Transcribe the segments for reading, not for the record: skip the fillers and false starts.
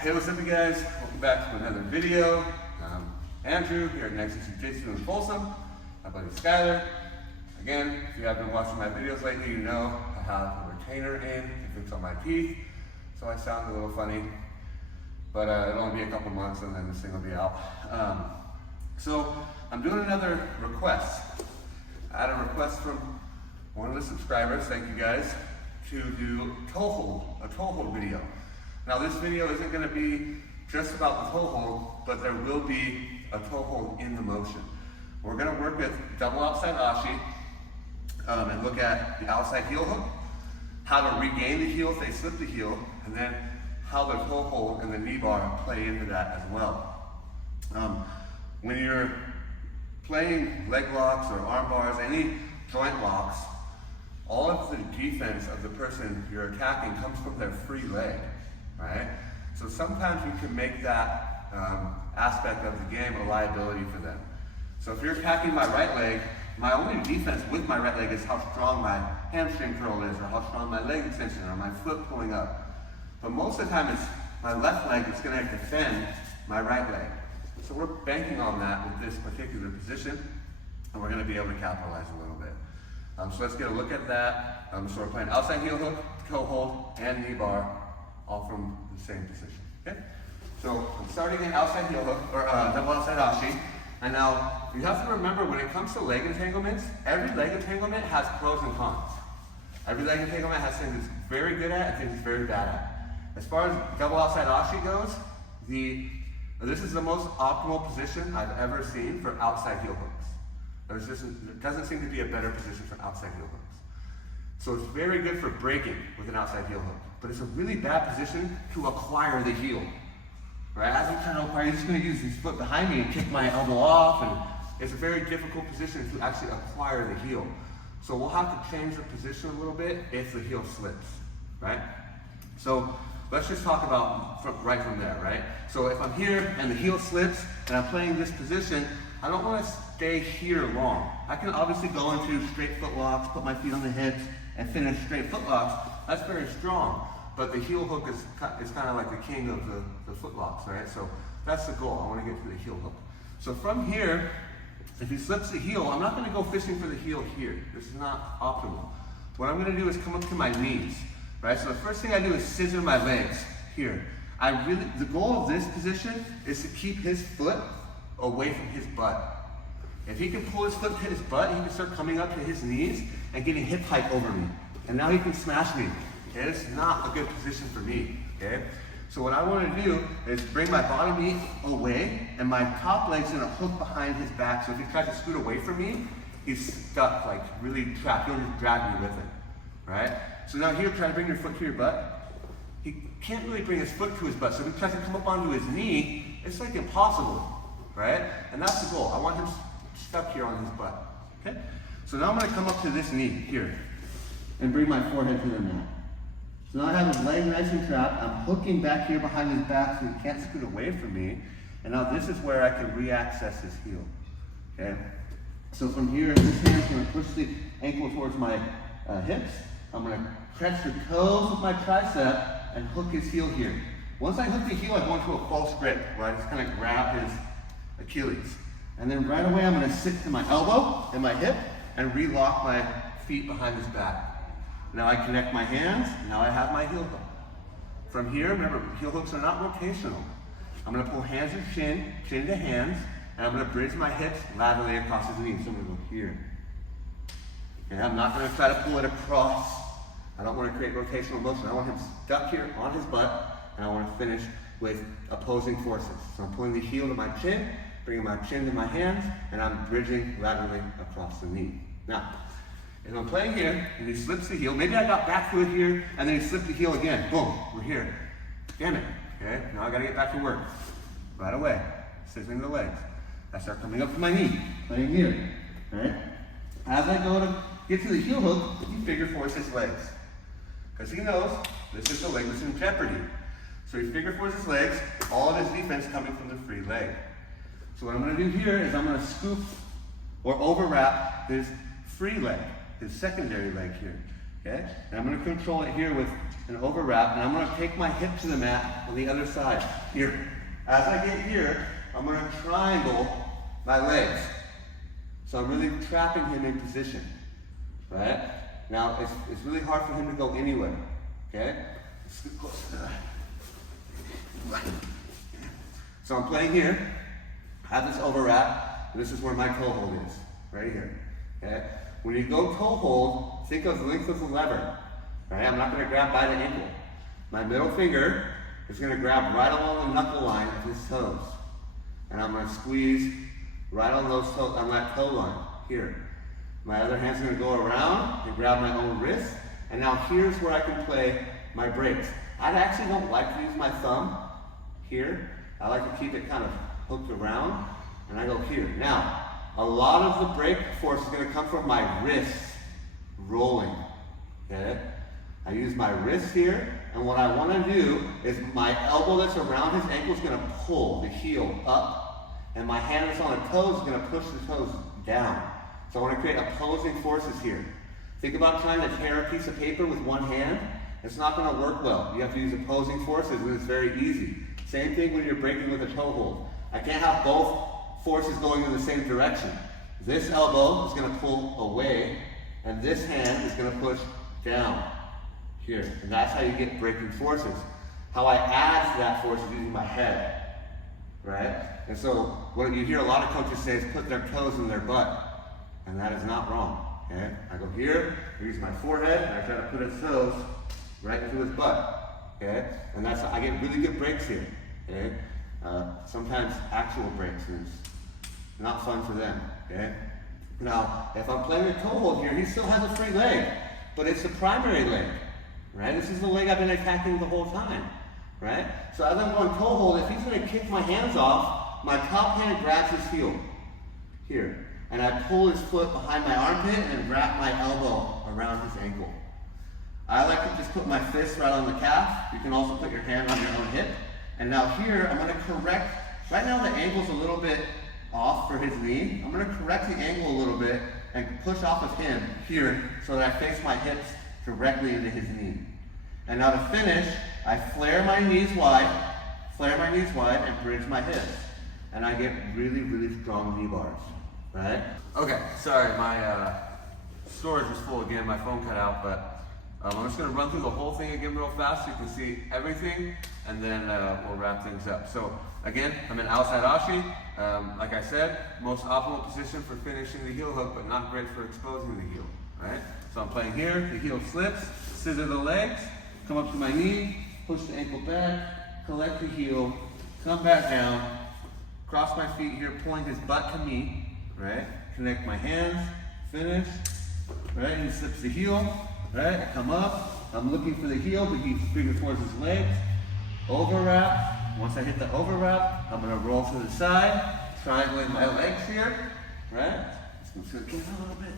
Hey, what's up you guys? Welcome back to another video. Andrew here at Nexus Jiu-Jitsu in Folsom. My buddy Skyler. Again, if you have been watching my videos lately, you know I have a retainer in to fix all my teeth. So I sound a little funny, but it'll only be a couple months and then this thing will be out. So I'm doing another request. I had a request from one of the subscribers, thank you guys, to do a toe hold video. Now this video isn't going to be just about the toe hold, but there will be a toe hold in the motion. We're going to work with double outside ashi and look at the outside heel hook, how to regain the heel if they slip the heel, and then how the toe hold and the knee bar play into that as well. When you're playing leg locks or arm bars, any joint locks, all of the defense of the person you're attacking comes from their free leg, right? So sometimes we can make that aspect of the game a liability for them. So if you're attacking my right leg, my only defense with my right leg is how strong my hamstring curl is, or how strong my leg extension, or my foot pulling up. But most of the time it's my left leg that's going to defend my right leg. So we're banking on that with this particular position, and we're going to be able to capitalize a little bit. So let's get a look at that. So we're playing outside heel hook, toe hold, and knee bar, all from the same position, okay? So I'm starting in outside heel hook, or double outside ashi. And now, you have to remember when it comes to leg entanglements, every leg entanglement has pros and cons. Every leg entanglement has things it's very good at and things it's very bad at. As far as double outside ashi goes, this is the most optimal position I've ever seen for outside heel hooks. There doesn't seem to be a better position for outside heel hooks. So it's very good for breaking with an outside heel hook, but it's a really bad position to acquire the heel. Right? As I'm trying to acquire, I'm just going to use his foot behind me and kick my elbow off, and it's a very difficult position to actually acquire the heel. So we'll have to change the position a little bit if the heel slips, right? So let's just talk about right from there, right? So if I'm here and the heel slips and I'm playing this position, I don't want to stay here long. I can obviously go into straight foot locks, put my feet on the hips, and finish straight foot locks. That's very strong. But the heel hook is kind of like the king of the foot locks, right? So that's the goal. I want to get to the heel hook. So from here, if he slips the heel, I'm not going to go fishing for the heel here. This is not optimal. What I'm going to do is come up to my knees, right? So the first thing I do is scissor my legs here. The goal of this position is to keep his foot away from his butt. If he can pull his foot to his butt, he can start coming up to his knees and getting hip height over me. And now he can smash me. Okay, it's not a good position for me, okay? So what I want to do is bring my bottom knee away, and my top leg's gonna hook behind his back. So if he tries to scoot away from me, he's stuck, like really trapped. He'll just drag me with it, right? So now here, try to bring your foot to your butt. He can't really bring his foot to his butt. So if he tries to come up onto his knee, it's like impossible, right? And that's the goal. I want him stuck here on his butt, okay? So now I'm gonna come up to this knee here and bring my forehead to the mat. So now I have his leg nice and trapped. I'm hooking back here behind his back so he can't scoot away from me. And now this is where I can re-access his heel, okay? So from here, this hand's gonna push the ankle towards my hips. I'm gonna catch the toes with my tricep and hook his heel here. Once I hook the heel, I go into a false grip where I just kind of grab his Achilles. And then right away, I'm gonna sit to my elbow and my hip and re-lock my feet behind his back. Now I connect my hands, now I have my heel hook. From here, remember, heel hooks are not rotational. I'm gonna pull hands to chin, chin to hands, and I'm gonna bridge my hips laterally across his knees. So I'm gonna go here. And I'm not gonna try to pull it across. I don't wanna create rotational motion. I want him stuck here on his butt, and I wanna finish with opposing forces. So I'm pulling the heel to my chin, bringing my chin to my hands, and I'm bridging laterally across the knee. Now, if I'm playing here, and he slips the heel, maybe I got back to it here, and then he slipped the heel again. Boom, we're here. Damn it, okay? Now I gotta get back to work. Right away, scissoring the legs. I start coming up to my knee, playing here, right? As I go to get to the heel hook, he figure fours his legs. Because he knows this is the leg that's in jeopardy. So he figure fours his legs, all of his defense coming from the free leg. So what I'm gonna do here is I'm gonna scoop or overwrap his free leg, his secondary leg here. Okay? And I'm going to control it here with an overwrap, and I'm going to take my hip to the mat on the other side. Here. As I get here, I'm going to triangle my legs. So I'm really trapping him in position. Right? Now, it's really hard for him to go anywhere. Okay? Let's get close to that. So I'm playing here. I have this overwrap, and this is where my toe hold is. Right here. Okay? When you go toe hold, think of the length of the lever. Right? I'm not going to grab by the ankle. My middle finger is going to grab right along the knuckle line of his toes. And I'm going to squeeze right on those toes, on that toe line here. My other hand's going to go around and grab my own wrist. And now here's where I can play my breaks. I actually don't like to use my thumb here. I like to keep it kind of hooked around. And I go here. Now, a lot of the break force is going to come from my wrists rolling. Okay? I use my wrist here, and what I want to do is my elbow that's around his ankle is going to pull the heel up, and my hand that's on the toes is going to push the toes down. So I want to create opposing forces here. Think about trying to tear a piece of paper with one hand. It's not going to work well. You have to use opposing forces, and it's very easy. Same thing when you're breaking with a toe hold. I can't have both forces going in the same direction. This elbow is going to pull away, and this hand is going to push down here. And that's how you get breaking forces. How I add to that force is using my head, right? And so what you hear a lot of coaches say is put their toes in their butt, and that is not wrong. Okay? I go here, I use my forehead, and I try to put his toes right into his butt. Okay? And that's how I get really good breaks here. Okay? Sometimes actual breaks is not fun for them. Okay? Now, if I'm playing a toe hold here, he still has a free leg, but it's the primary leg. Right? This is the leg I've been attacking the whole time. Right? So as I'm going toe hold, if he's going to kick my hands off, my top hand grabs his heel. Here. And I pull his foot behind my armpit and wrap my elbow around his ankle. I like to just put my fist right on the calf. You can also put your hand on your own hip. And now here, I'm going to correct, right now the angle's a little bit off for his knee. I'm going to correct the angle a little bit and push off of him here so that I face my hips directly into his knee. And now to finish, I flare my knees wide, and bridge my hips. And I get really, really strong knee bars, right? Okay, sorry, my storage was full again, my phone cut out, but I'm just gonna run through the whole thing again real fast so you can see everything, and then we'll wrap things up. So again, I'm in outside ashi. Like I said, most optimal position for finishing the heel hook, but not great for exposing the heel, right? So I'm playing here, the heel slips, scissor the legs, come up to my knee, push the ankle back, collect the heel, come back down, cross my feet here, pulling his butt to me, right? Connect my hands, finish, right? He slips the heel, right? I come up, I'm looking for the heel, but he's bigger towards his legs. Overwrap. Once I hit the overwrap, I'm gonna roll to the side, triangling my legs here, right? I'm just gonna get a little bit.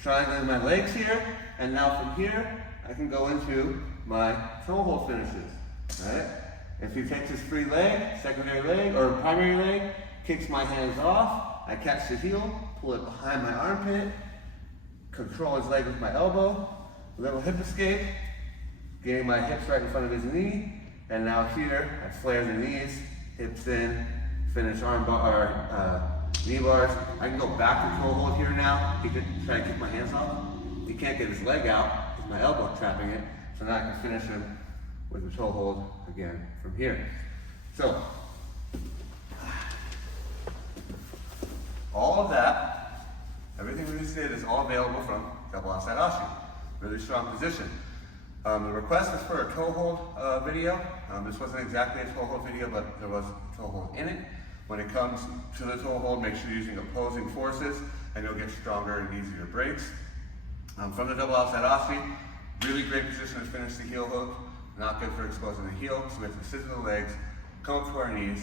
Triangling my legs here, and now from here, I can go into my toe hold finishes, right? If he takes his free leg, secondary leg, or primary leg, kicks my hands off, I catch the heel, pull it behind my armpit, control his leg with my elbow, little hip escape, getting my hips right in front of his knee, and now here, I flare the knees, hips in, finish arm bar, knee bars. I can go back to toe hold here now. He could try to kick my hands off. He can't get his leg out because my elbow trapping it. So now I can finish him with the toe hold again from here. So, all of that, everything we just did is all available from double outside ashi. Really strong position. The request was for a toe hold video. This wasn't exactly a toe hold video, but there was a toe hold in it. When it comes to the toe hold, make sure you're using opposing forces, and you'll get stronger and easier breaks. From the double outside ashi, really great position to finish the heel hook. Not good for exposing the heel, so we have to scissor the legs, come up to our knees,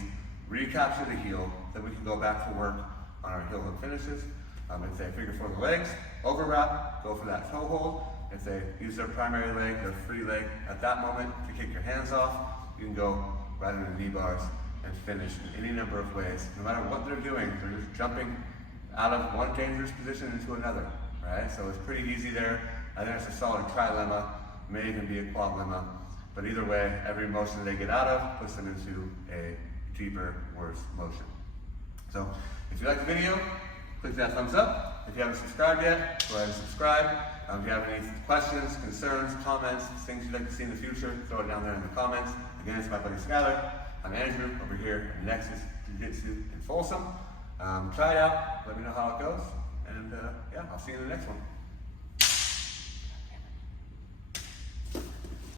recapture the heel, then we can go back to work on our heel hook finishes. If they figure four the legs, overwrap, go for that toe hold. If they use their primary leg, their free leg, at that moment to kick your hands off, you can go right into knee bars and finish in any number of ways. No matter what they're doing, they're just jumping out of one dangerous position into another, right? So it's pretty easy there. I think it's a solid trilemma, may even be a quadlemma, but either way, every motion they get out of puts them into a deeper, worse motion. So if you like the video, click that thumbs up. If you haven't subscribed yet, go ahead and subscribe. If you have any questions, concerns, comments, things you'd like to see in the future, throw it down there in the comments. Again, it's my buddy Skyler. I'm Andrew over here at Nexus Jiu-Jitsu in Folsom. Try it out, let me know how it goes, and yeah, I'll see you in the next one.